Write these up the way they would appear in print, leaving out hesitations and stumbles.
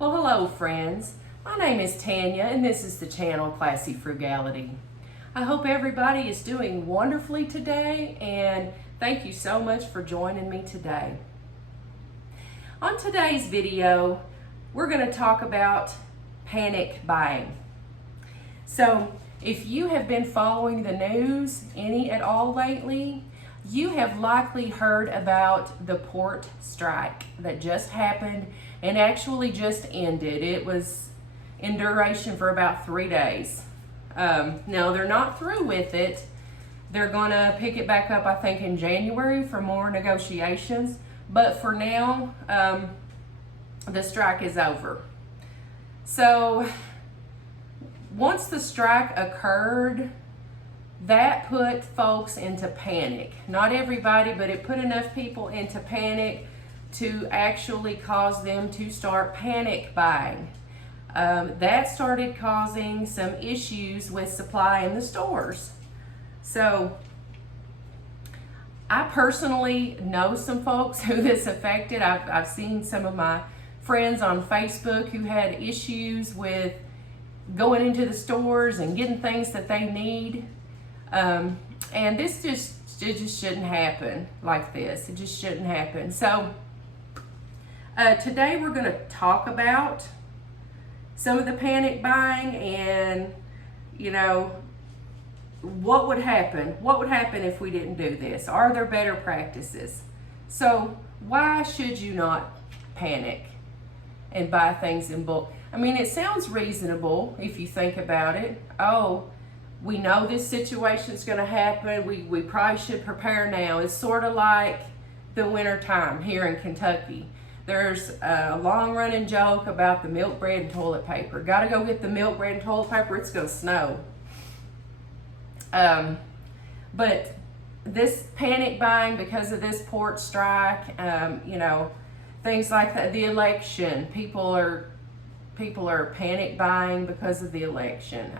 Well, hello friends. My name is Tanya and this is the channel Classy Frugality. I hope everybody is doing wonderfully today and thank you so much for joining me today. On today's video, we're going to talk about panic buying. So, if you have been following the news any at all lately, you have likely heard about the port strike that just happened and actually just ended. It was in duration for about 3 days. Now, they're not through with it. They're going to pick it back up, I think, in January for more negotiations. But for now, the strike is over. So, once the strike occurred, that put folks into panic. Not everybody, but it put enough people into panic to actually cause them to start panic buying. That started causing some issues with supply in the stores. So, I personally know some folks who this affected. I've seen some of my friends on Facebook who had issues with going into the stores and getting things that they need. And this just shouldn't happen like this. It just shouldn't happen. So today we're going to talk about some of the panic buying and, what would happen? What would happen if we didn't do this? Are there better practices? So why should you not panic and buy things in bulk? I mean, it sounds reasonable if you think about it. Oh, we know this situation's going to happen. We probably should prepare now. It's sort of like the winter time here in Kentucky. There's a long-running joke about the milk, bread, and toilet paper. Got to go get the milk, bread, and toilet paper. It's going to snow. But this panic buying because of this port strike, things like that. The election, people are panic buying because of the election.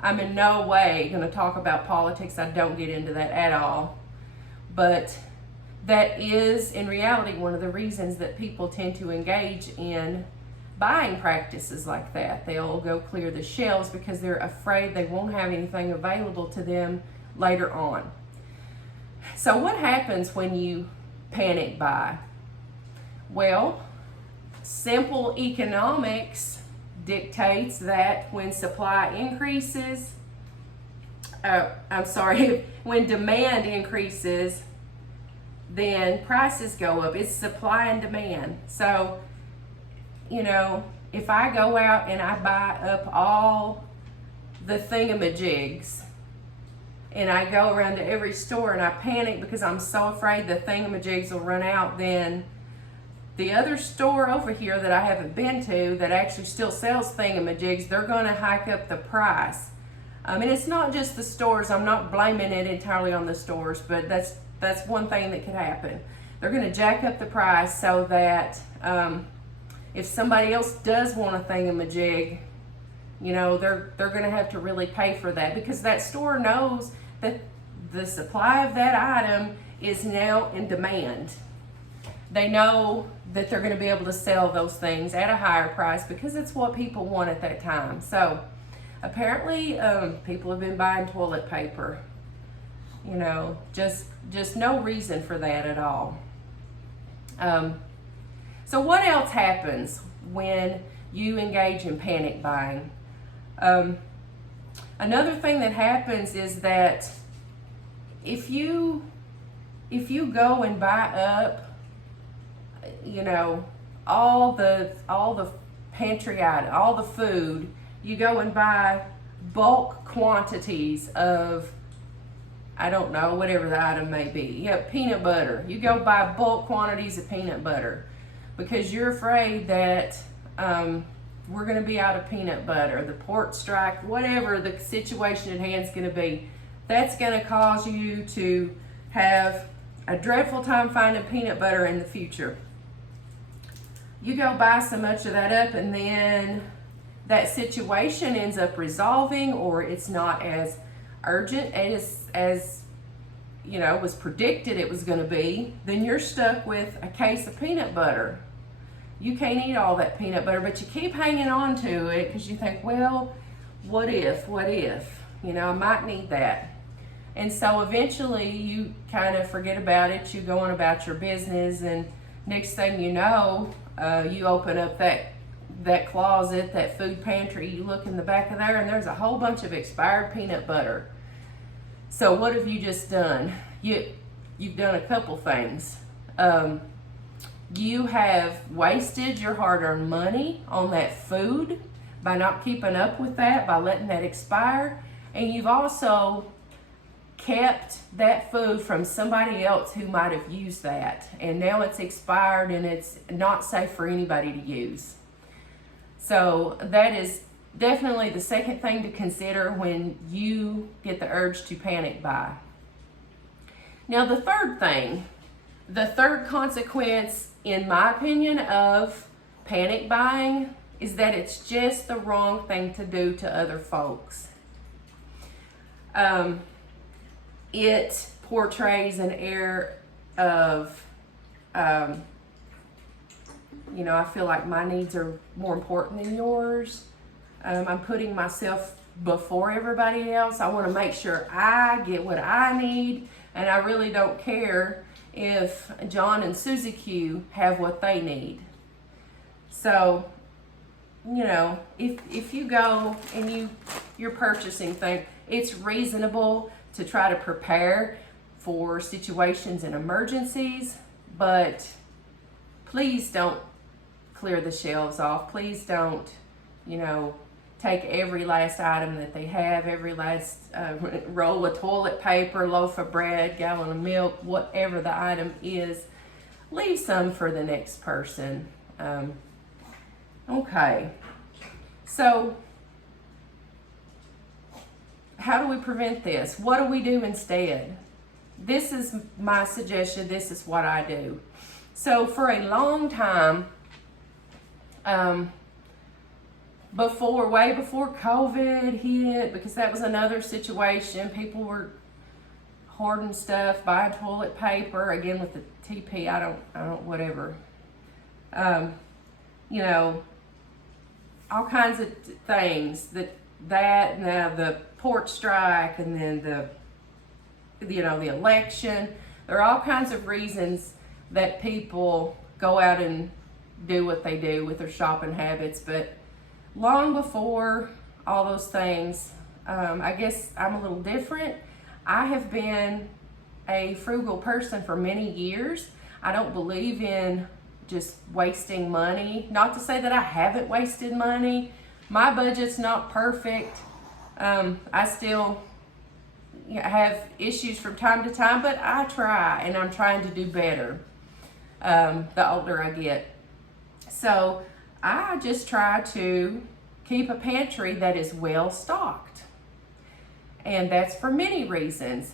I'm in no way going to talk about politics. I don't get into that at all. But that is, in reality, one of the reasons that people tend to engage in buying practices like that. They'll go clear the shelves because they're afraid they won't have anything available to them later on. So what happens when you panic buy? When demand increases, then prices go up. It's supply and demand. So, if I go out and I buy up all the thingamajigs and I go around to every store and I panic because I'm so afraid the thingamajigs will run out, then the other store over here that I haven't been to that actually still sells thingamajigs, they're going to hike up the price. And it's not just the stores. I'm not blaming it entirely on the stores, but that's one thing that could happen. They're going to jack up the price so that if somebody else does want a thingamajig, they're going to have to really pay for that because that store knows that the supply of that item is now in demand. They know that they're going to be able to sell those things at a higher price because it's what people want at that time. So apparently people have been buying toilet paper. Just no reason for that at all. So what else happens when you engage in panic buying? Another thing that happens is that if you go and buy up all the pantry items, all the food, you go and buy bulk quantities of, I don't know, whatever the item may be. Peanut butter. You go buy bulk quantities of peanut butter because you're afraid that we're going to be out of peanut butter. The port strike, whatever the situation at hand is going to be, that's going to cause you to have a dreadful time finding peanut butter in the future. You go buy so much of that up and then that situation ends up resolving, or it's not as urgent as was predicted it was going to be, then you're stuck with a case of peanut butter. you can't eat all that peanut butter, but you keep hanging on to it because you think, well, what if, I might need that. And so eventually you kind of forget about it, you go on about your business, and next thing you know, you open up that closet, that food pantry, you look in the back of there and there's a whole bunch of expired peanut butter. So what have you just done? You've done a couple things. You have wasted your hard-earned money on that food by not keeping up with that, by letting that expire, and you've also kept that food from somebody else who might have used that, and now it's expired and it's not safe for anybody to use. So that is definitely the second thing to consider when you get the urge to panic buy. Now the third consequence, in my opinion, of panic buying is that it's just the wrong thing to do to other folks. It portrays an air of, I feel like my needs are more important than yours. I'm putting myself before everybody else. I want to make sure I get what I need, and I really don't care if John and Susie Q have what they need. So, if you go and you're purchasing things, it's reasonable to try to prepare for situations and emergencies, but please don't clear the shelves off. Please don't, take every last item that they have, every last roll of toilet paper, loaf of bread, gallon of milk, whatever the item is. Leave some for the next person. Okay, so how do we prevent this? What do we do instead? This is my suggestion. This is what I do. So for a long time, way before COVID hit, because that was another situation, people were hoarding stuff, buying toilet paper, again with the TP, I don't, whatever. All kinds of things, that now the port strike, and then the election. There are all kinds of reasons that people go out and do what they do with their shopping habits, but long before all those things, I guess I'm a little different. I have been a frugal person for many years. I don't believe in just wasting money. Not to say that I haven't wasted money. My budget's not perfect. I still have issues from time to time, but I try, and I'm trying to do better the older I get. So I just try to keep a pantry that is well stocked. And that's for many reasons.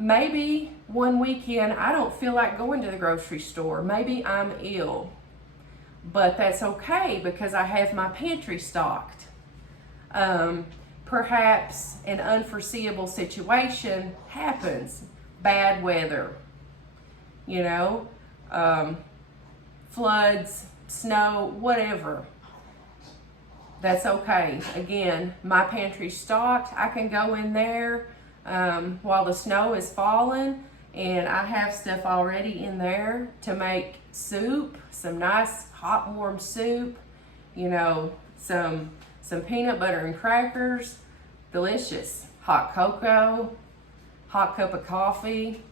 Maybe one weekend I don't feel like going to the grocery store. Maybe I'm ill. But that's okay because I have my pantry stocked. Perhaps an unforeseeable situation happens. Bad weather. Floods, snow, whatever. That's okay. Again, my pantry's stocked. I can go in there while the snow is falling, and I have stuff already in there to make soup, some nice hot warm soup, some peanut butter and crackers, delicious, hot cocoa, hot cup of coffee.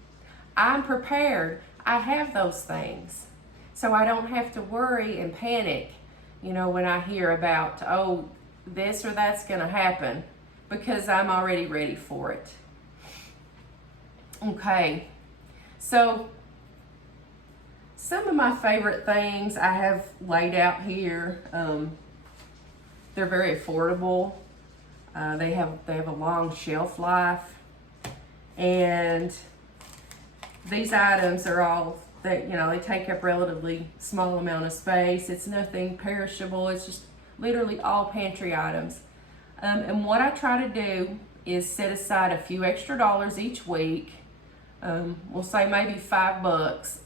I'm prepared. I have those things. So I don't have to worry and panic, when I hear about, this or that's going to happen, because I'm already ready for it. Okay, so some of my favorite things I have laid out here. They're very affordable. They have a long shelf life, and these items are all they take up relatively small amount of space. It's nothing perishable. It's just literally all pantry items. And what I try to do is set aside a few extra dollars each week. We'll say maybe $5,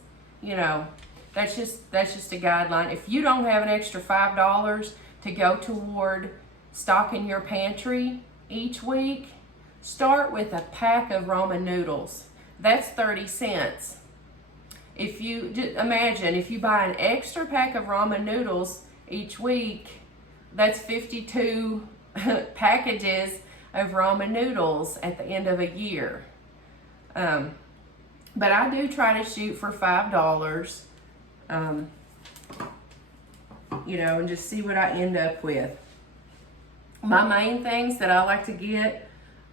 That's just a guideline. If you don't have an extra $5 to go toward stocking your pantry each week, start with a pack of ramen noodles. That's 30 cents. If you imagine, if you buy an extra pack of ramen noodles each week, that's 52 packages of ramen noodles at the end of a year. But I do try to shoot for $5, you know, and just see what I end up with. My main things that I like to get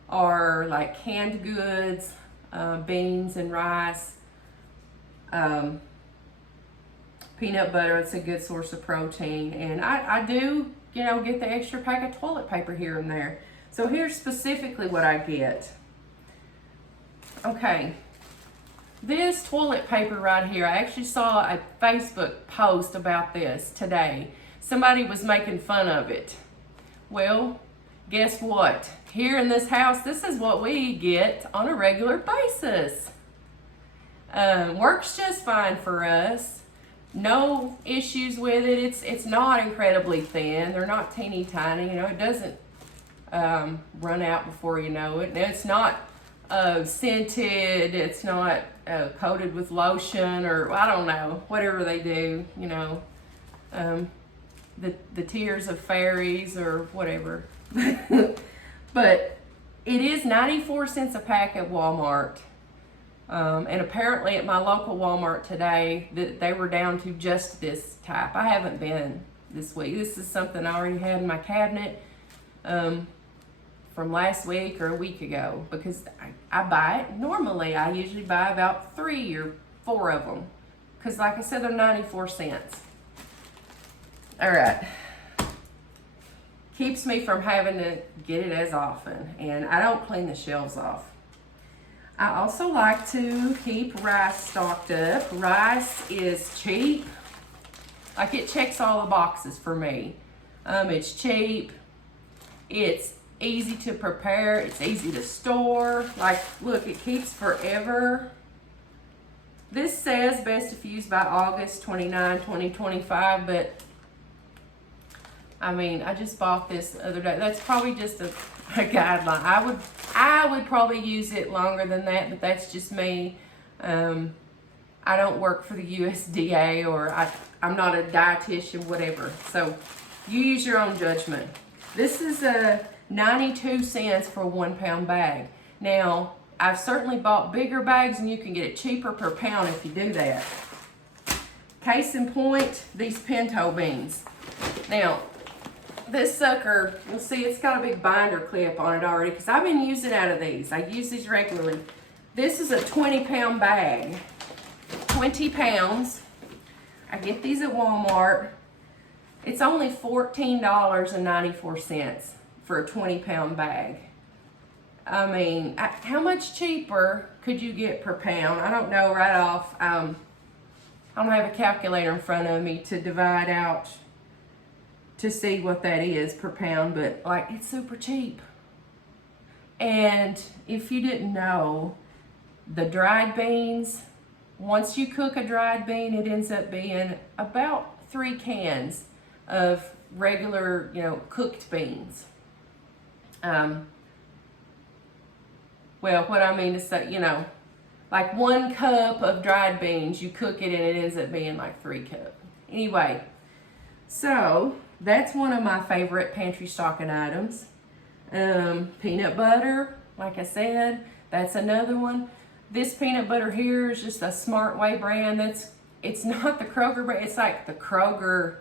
are like canned goods, beans and rice, peanut butter. It's a good source of protein. And I do, you know, get the extra pack of toilet paper here and there. So here's specifically what I get. Okay, this toilet paper right here, I actually saw a Facebook post about this today. Somebody was making fun of it. Well, guess what? Here in this house, this is what we get on a regular basis. Works just fine for us. No issues with it. It's not incredibly thin. They're not teeny tiny. You know, it doesn't run out before you know it. And it's not scented. It's not coated with lotion, or I don't know, whatever they do. You know, the tears of fairies or whatever. But it is 94 cents a pack at Walmart. And apparently at my local Walmart today, they were down to just this type. I haven't been this week. This is something I already had in my cabinet from last week or a week ago, because I buy it. Normally, I usually buy about 3 or 4 of them, because like I said, they're 94 cents. All right. Keeps me from having to get it as often, and I don't clean the shelves off. I also like to keep rice stocked up. Rice is cheap. Like, it checks all the boxes for me. It's cheap. It's easy to prepare. It's easy to store. Like, look, it keeps forever. This says best if used by August 29, 2025, but I mean, I just bought this the other day. That's probably just a guideline. I would probably use it longer than that, but that's just me. I don't work for the USDA, or I'm not a dietitian, whatever. So you use your own judgment. This is 92 cents for a 1 pound bag. Now, I've certainly bought bigger bags, and you can get it cheaper per pound if you do that. Case in point, these pinto beans. Now, this sucker, you'll see it's got a big binder clip on it already, because I've been using out of these. I use these regularly. This is a 20 pound bag. 20 pounds. I get these at Walmart. It's only $14.94 for a 20 pound bag. I mean, how much cheaper could you get per pound? I don't know right off. I don't have a calculator in front of me to divide out to see what that is per pound, but like, it's super cheap. And if you didn't know, the dried beans, once you cook a dried bean, it ends up being about 3 cans of regular, you know, cooked beans. Well, what I mean is that, you know, like 1 cup of dried beans, you cook it and it ends up being like 3 cups. Anyway, so that's one of my favorite pantry stocking items. Peanut butter, like I said, that's another one. This peanut butter here is just a Smart Way brand. It's not the Kroger brand. It's like the Kroger,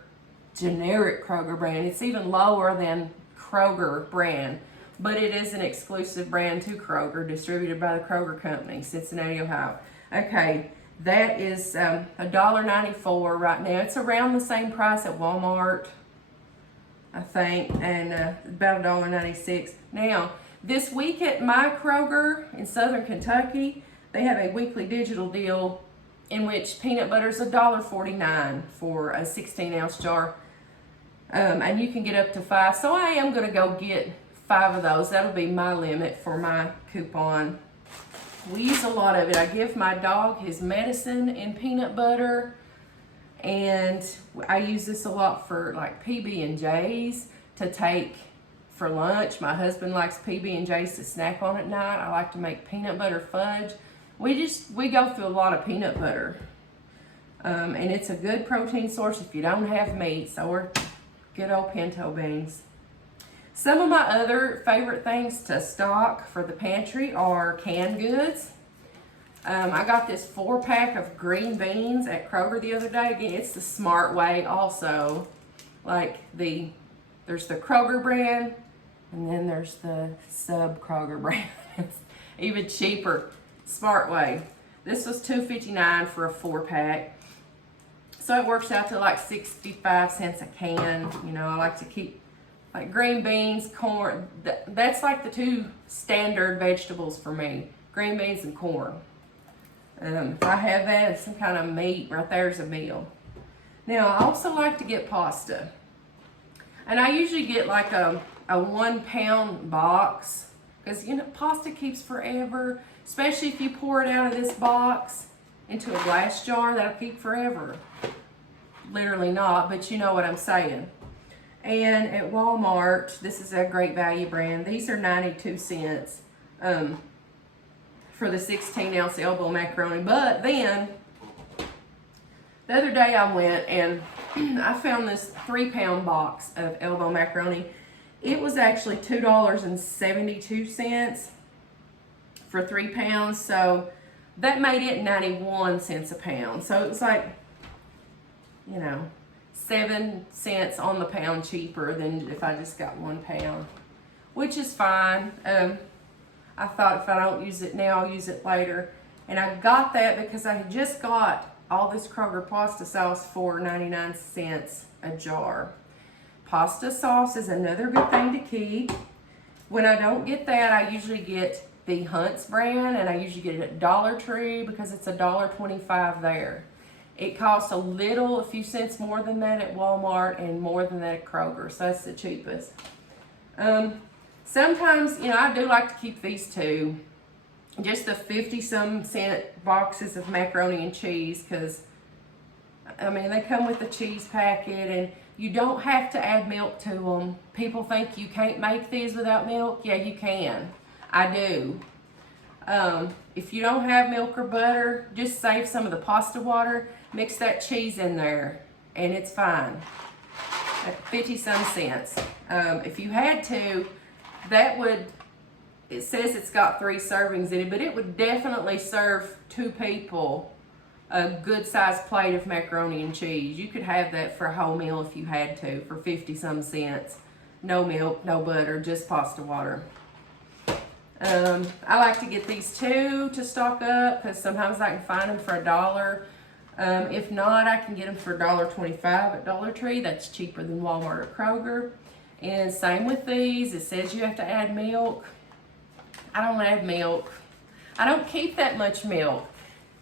generic Kroger brand. It's even lower than Kroger brand, but it is an exclusive brand to Kroger, distributed by the Kroger Company, Cincinnati, Ohio. Okay, that is $1.94 right now. It's around the same price at Walmart, I think, and about $1.96. Now, this week at my Kroger in Southern Kentucky, they have a weekly digital deal in which peanut butter is $1.49 for a 16-ounce jar, and you can get up to 5. So I am going to go get 5 of those. That'll be my limit for my coupon. We use a lot of it. I give my dog his medicine in peanut butter. And I use this a lot for like PB&Js to take for lunch. My husband likes PB&Js to snack on at night. I like to make peanut butter fudge. We go through a lot of peanut butter. And it's a good protein source if you don't have meats or good old pinto beans. Some of my other favorite things to stock for the pantry are canned goods. I got this 4-pack of green beans at Kroger the other day. Again, it's the smart way also. Like there's the Kroger brand, and then there's the sub Kroger brand. It's even cheaper. Smart way. This was $2.59 for a 4-pack. So it works out to like 65 cents a can. You know, I like to keep like green beans, corn. That's like the two standard vegetables for me. Green beans and corn. If I have that, it's some kind of meat, right there's a meal. Now, I also like to get pasta. And I usually get like a 1-pound box, because, you know, pasta keeps forever, especially if you pour it out of this box into a glass jar. That'll keep forever. Literally not, but you know what I'm saying. And at Walmart, this is a Great Value brand. These are 92 cents for the 16-ounce elbow macaroni. But then, the other day I went and I found this 3-pound box of elbow macaroni. It was actually $2.72 for 3 pounds. So that made it 91 cents a pound. So it was like, you know, 7 cents on the pound cheaper than if I just got 1 pound, which is fine. I thought if I don't use it now, I'll use it later. And I got that because I had just got all this Kroger pasta sauce for 99 cents a jar. Pasta sauce is another good thing to keep. When I don't get that, I usually get the Hunt's brand, and I usually get it at Dollar Tree because it's $1.25 there. It costs a few cents more than that at Walmart and more than that at Kroger, so that's the cheapest. Sometimes, you know, I do like to keep these two, just the 50-some cent boxes of macaroni and cheese, because, I mean, they come with a cheese packet, and you don't have to add milk to them. People think you can't make these without milk. Yeah, you can. I do. If you don't have milk or butter, just save some of the pasta water, mix that cheese in there, and it's fine. At 50-some cents. If you had to, it says it's got 3 servings in it, but it would definitely serve 2 people a good sized plate of macaroni and cheese. You could have that for a whole meal if you had to, for 50-some cents. No milk, no butter, just pasta water. I like to get these 2 to stock up because sometimes I can find them for $1. If not, I can get them for $1.25 at Dollar Tree. That's cheaper than Walmart or Kroger. And same with these. It says you have to add milk. I don't add milk. I don't keep that much milk.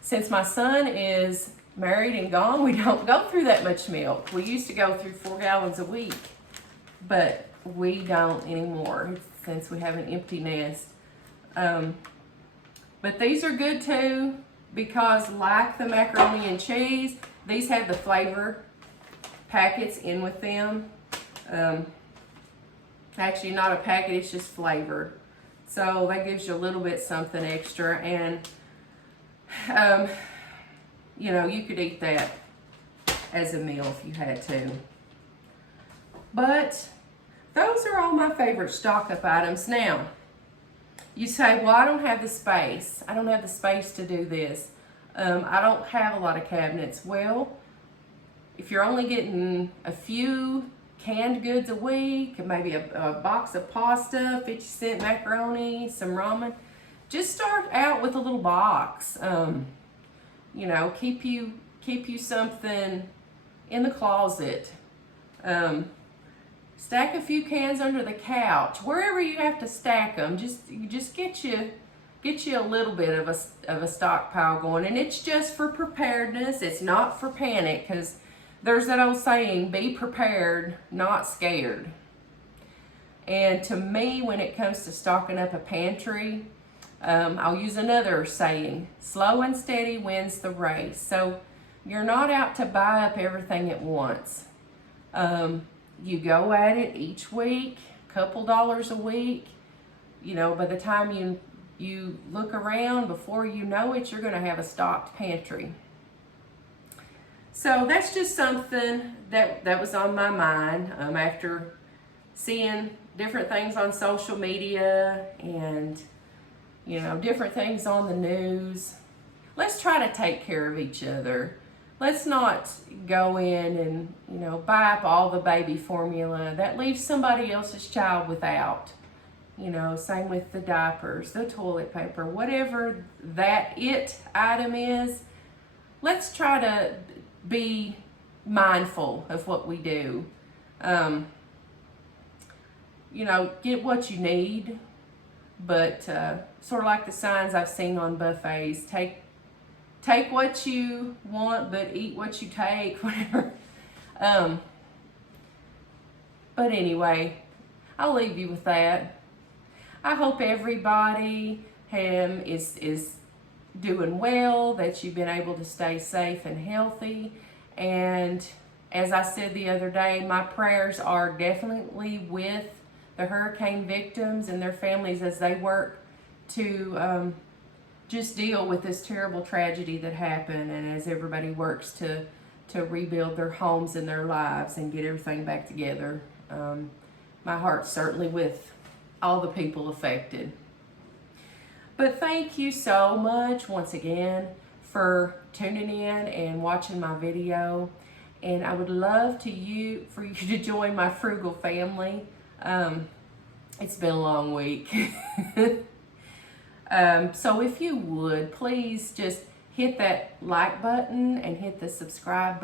Since my son is married and gone, we don't go through that much milk. We used to go through 4 gallons a week, but we don't anymore since we have an empty nest. But these are good too, because like the macaroni and cheese, these have the flavor packets in with them. Actually, not a packet, it's just flavor. So that gives you a little bit something extra, and you know, you could eat that as a meal if you had to. But those are all my favorite stock up items. Now, you say, well, I don't have the space. I don't have the space to do this. I don't have a lot of cabinets. Well, if you're only getting a few canned goods a week, maybe a box of pasta, 50-cent macaroni, some ramen, just start out with a little box. You know, keep you something in the closet. Stack a few cans under the couch, wherever you have to stack them. Just get you a little bit of a stockpile going, and it's just for preparedness. It's not for panic, because there's that old saying, be prepared, not scared. And to me, when it comes to stocking up a pantry, I'll use another saying, slow and steady wins the race. So you're not out to buy up everything at once. You go at it each week, couple dollars a week. You know, by the time you look around, before you know it, you're going to have a stocked pantry. So that's just something that was on my mind after seeing different things on social media and, you know, different things on the news. Let's try to take care of each other. Let's not go in and, you know, buy up all the baby formula. That leaves somebody else's child without. You know, same with the diapers, the toilet paper, whatever that item is. Let's try to be mindful of what we do. You know, get what you need, but sort of like the signs I've seen on buffets, take what you want, but eat what you take, whatever. But anyway, I'll leave you with that. I hope everybody is doing well, that you've been able to stay safe and healthy. And as I said the other day, my prayers are definitely with the hurricane victims and their families as they work to just deal with this terrible tragedy that happened, and as everybody works to rebuild their homes and their lives and get everything back together. My heart's certainly with all the people affected. But thank you so much once again for tuning in and watching my video. And I would love for you to join my frugal family. It's been a long week. So if you would, please just hit that like button and hit the subscribe button.